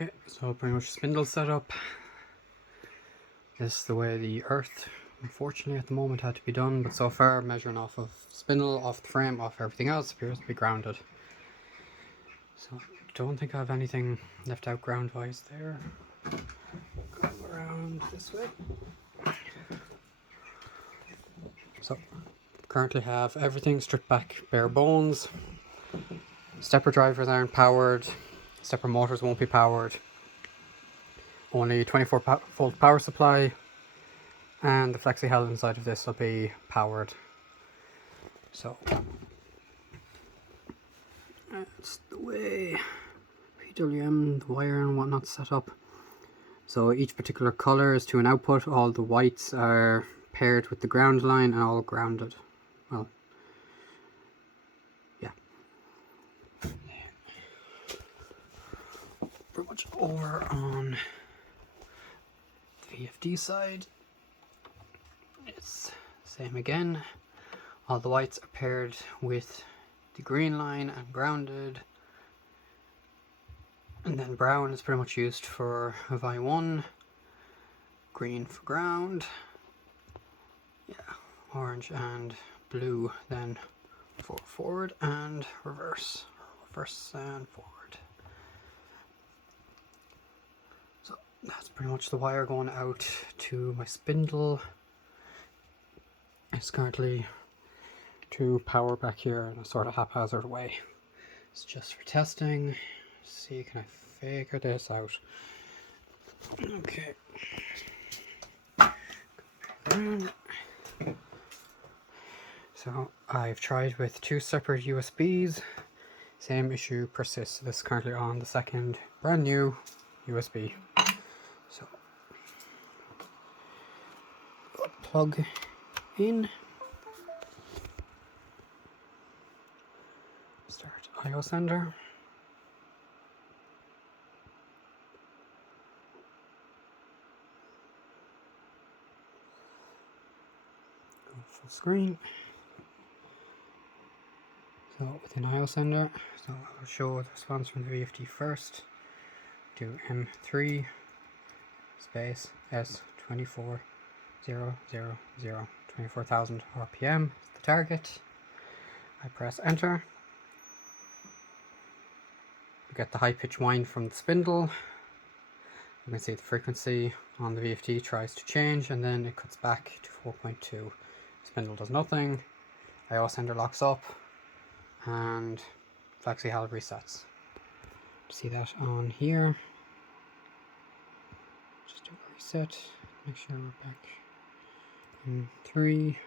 Okay, so pretty much spindle setup. This is the way the earth, unfortunately at the moment, had to be done, but so far measuring off of spindle, off the frame, off everything else, appears to be grounded. So I don't think I have anything left out ground wise there. Go around this way. So currently have everything stripped back bare bones. Stepper drivers aren't powered, stepper motors won't be powered. Only 24-volt power supply, and the FlexiHal inside of this will be powered. So that's the way PWM, the wire and whatnot set up. So each particular color is to an output. All the whites are paired with the ground line and all grounded. Well, yeah. Pretty much over on the VFD side, it's same again. All the whites are paired with the green line and grounded. And then brown is pretty much used for VI1, green for ground, yeah, orange and blue then for forward and reverse, reverse and forward. So that's pretty much the wire going out to my spindle. It's currently to power back here in a sort of haphazard way. It's just for testing. See, can I figure this out? Okay. So I've tried with 2 separate USBs. Same issue persists. This is currently on the second brand new USB. So plug in. Start IO sender. Full screen. So within IO sender, so I'll show the response from the VFD first. Do M3 space S24000 24,000 RPM is the target. I press enter. We get the high pitch whine from the spindle. You can see the frequency on the VFD tries to change and then it cuts back to 4.2. Spindle does nothing. IO sender locks up and FlexiHal resets. See that on here. Just do a reset. Make sure we're back in 3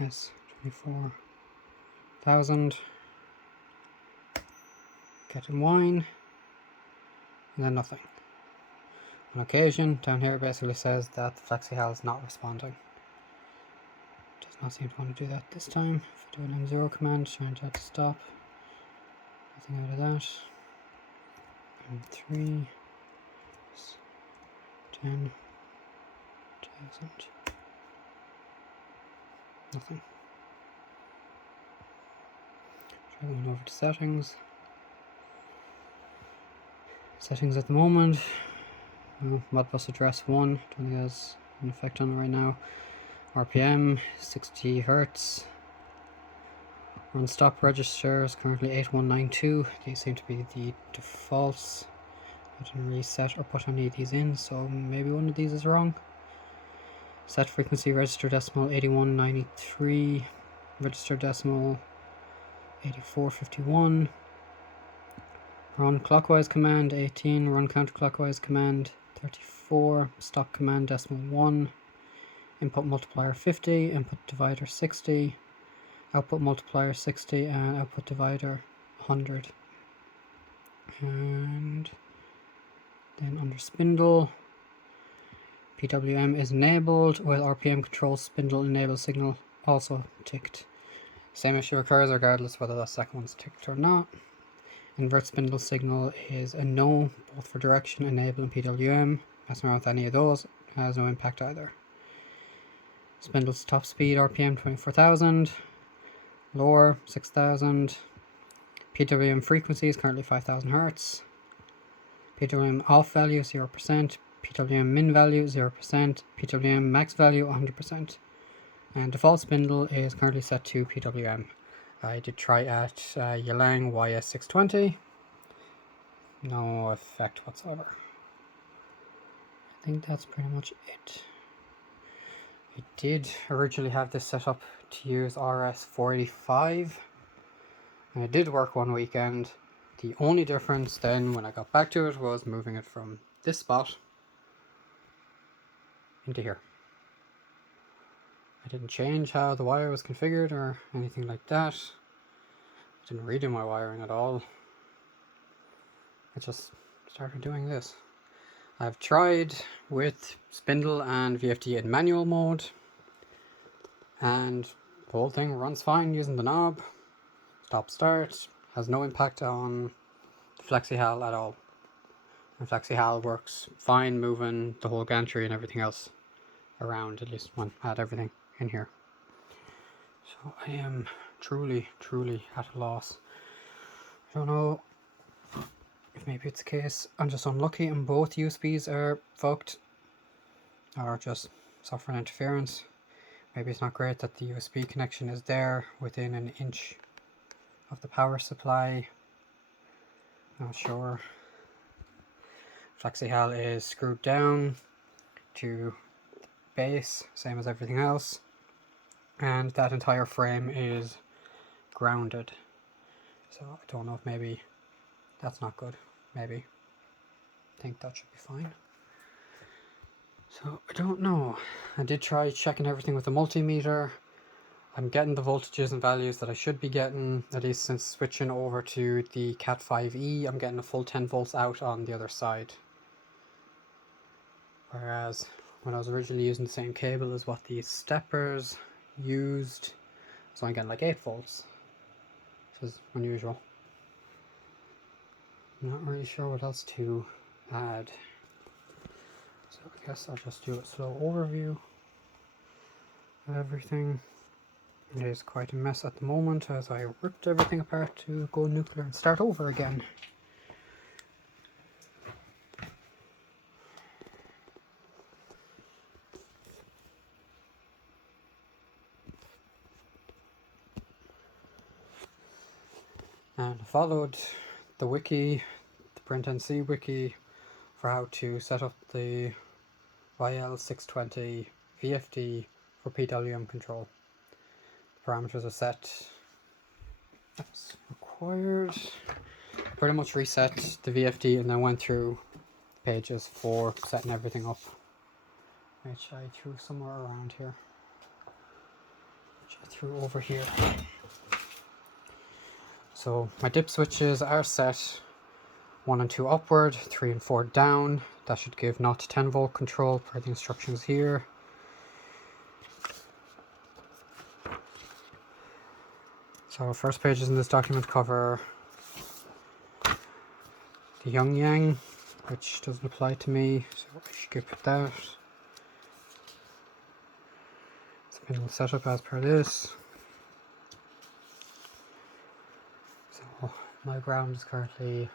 S24000. Get in whine and then nothing. On occasion, down here it basically says that the FlexiHal is not responding. Does not seem to want to do that this time. If I do an M0 command, change that to stop. Nothing out of that. M3 10,000. Nothing. Try going over to settings. Settings at the moment. Well, Modbus address 1, don't think has an effect on it right now. RPM 60 Hz. Run stop registers currently 8192. These seem to be the defaults. I didn't reset or put any of these in, so maybe one of these is wrong. Set frequency register decimal 8193. Register decimal 8451. Run clockwise command 18. Run counterclockwise command 34. Stop command decimal 1. Input multiplier 50. Input divider 60. Output multiplier 60 and output divider 100. And then under spindle, PWM is enabled with RPM control spindle enable signal also ticked. Same issue occurs regardless whether that second one's ticked or not. Invert spindle signal is a no, both for direction, enable and PWM. Messing around with any of those has no impact either. Spindle's top speed RPM 24,000. Lower 6,000. PWM frequency is currently 5,000 Hz. PWM off value 0%, PWM min value 0%, PWM max value 100%. And default spindle is currently set to PWM. I did try at Yelang YS620. No effect whatsoever. I think that's pretty much it. I did originally have this set up to use RS485, and it did work one weekend. The only difference then when I got back to it was moving it from this spot into here. I didn't change how the wire was configured or anything like that. I didn't redo my wiring at all. I just started doing this. I've tried with spindle and VFD in manual mode, and the whole thing runs fine using the knob. Stop start has no impact on the FlexiHal at all. And FlexiHal works fine moving the whole gantry and everything else around, at least when I had everything in here. So I am truly at a loss. I don't know if maybe it's the case I'm just unlucky and both USBs are fucked, or just suffering interference. Maybe it's not great that the USB connection is there within an inch of the power supply. Not sure. FlexiHal is screwed down to the base, same as everything else, and that entire frame is grounded. So I don't know if maybe that's not good. Maybe. I think that should be fine. So I don't know. I did try checking everything with the multimeter. I'm getting the voltages and values that I should be getting, at least since switching over to the Cat 5e. I'm getting a full 10 volts out on the other side. Whereas when I was originally using the same cable as what these steppers used, so I'm getting like 8 volts, which is unusual. I'm not really sure what else to add, so I guess I'll just do a slow overview of everything. It is quite a mess at the moment as I ripped everything apart to go nuclear and start over again. And I followed the wiki, the PrintNC wiki, for how to set up the YL620 VFD for PWM control. The parameters are set as required. Pretty much reset the VFD and then went through pages for setting everything up, which I threw somewhere around here, which I threw over here. So my dip switches are set 1 and 2 upward, 3 and 4 down. That should give 0 to 10 volt control per the instructions here. So first pages in this document cover the Young Yang, which doesn't apply to me, so I skip that. Spindle setup as per this. So my ground is currently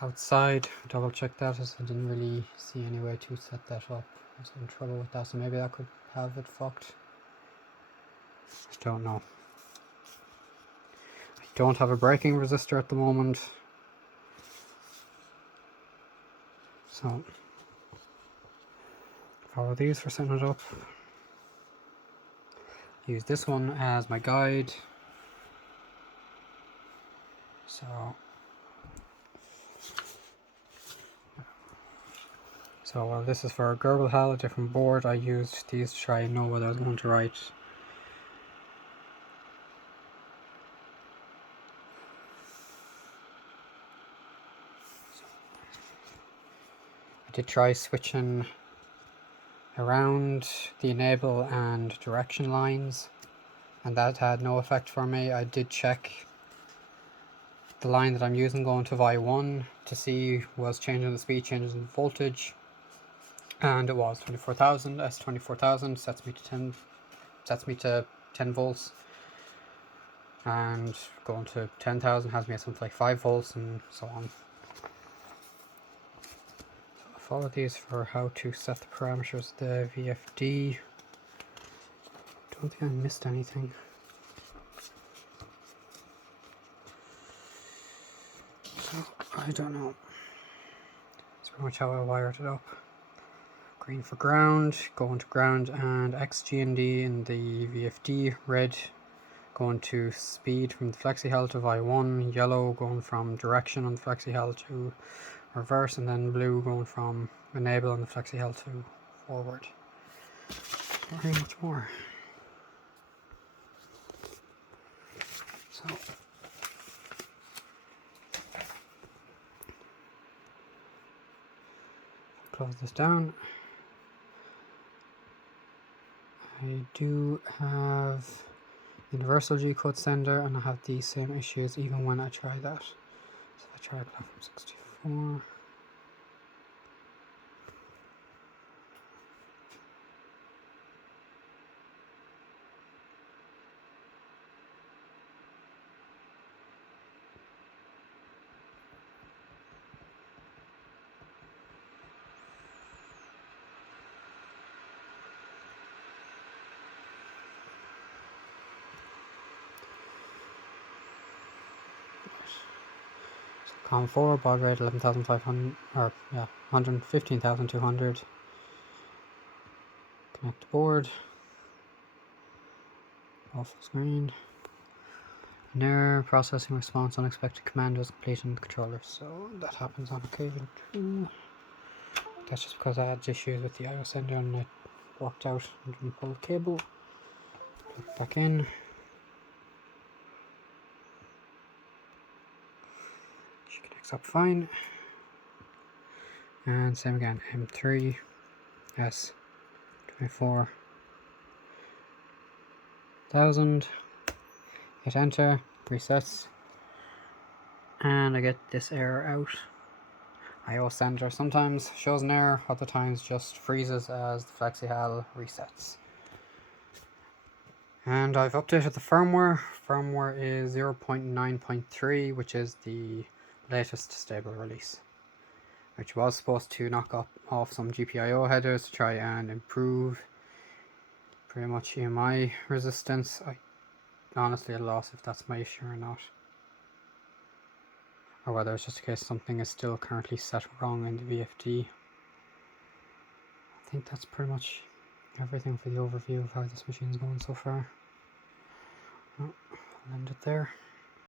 outside. Double check that as I didn't really see any way to set that up. I was having trouble with that, so maybe that could have it fucked. I don't know. I don't have a braking resistor at the moment, so follow these for setting it up. Use this one as my guide. So while this is for a FlexiHal, a different board, I used these to try and know what I was going to write. I did try switching around the enable and direction lines, and that had no effect for me. I did check the line that I'm using going to Y1 to see was changing the speed, changes in voltage, and it was 24,000. S24,000 sets me to 10 volts, and going to 10,000 has me at something like 5 volts, and so on. follow these for how to set the parameters of the VFD. Don't think I missed anything. So, I don't know. That's pretty much how I wired it up. Green for ground, going to ground, and XG&D in the VFD. Red going to speed from the FlexiHal to Y1. Yellow going from direction on the FlexiHal to reverse, and then blue going from enable on the FlexiHal to forward. Not really much more. So close this down. I do have universal G-code sender, and I have these same issues even when I try that. So if I try platform 64. COM4 baud rate 11,500, or yeah, 115,200. Connect to board. Off the screen. An error, processing response, unexpected command was completed in the controller. So that happens on occasion too. That's just because I had issues with the IO sender and it worked out and didn't pull the cable. Plug it back in. She connects up fine. And same again, M3 S24,000. Hit enter, resets, and I get this error out. IO sender sometimes shows an error, other times just freezes as the FlexiHal resets. And I've updated the firmware. Firmware is 0.9.3, which is the latest stable release, which was supposed to knock off some GPIO headers to try and improve pretty much EMI resistance. I honestly at a loss if that's my issue or not, or whether it's just a case something is still currently set wrong in the VFD. I think that's pretty much everything for the overview of how this machine is going so far. I'll end it there.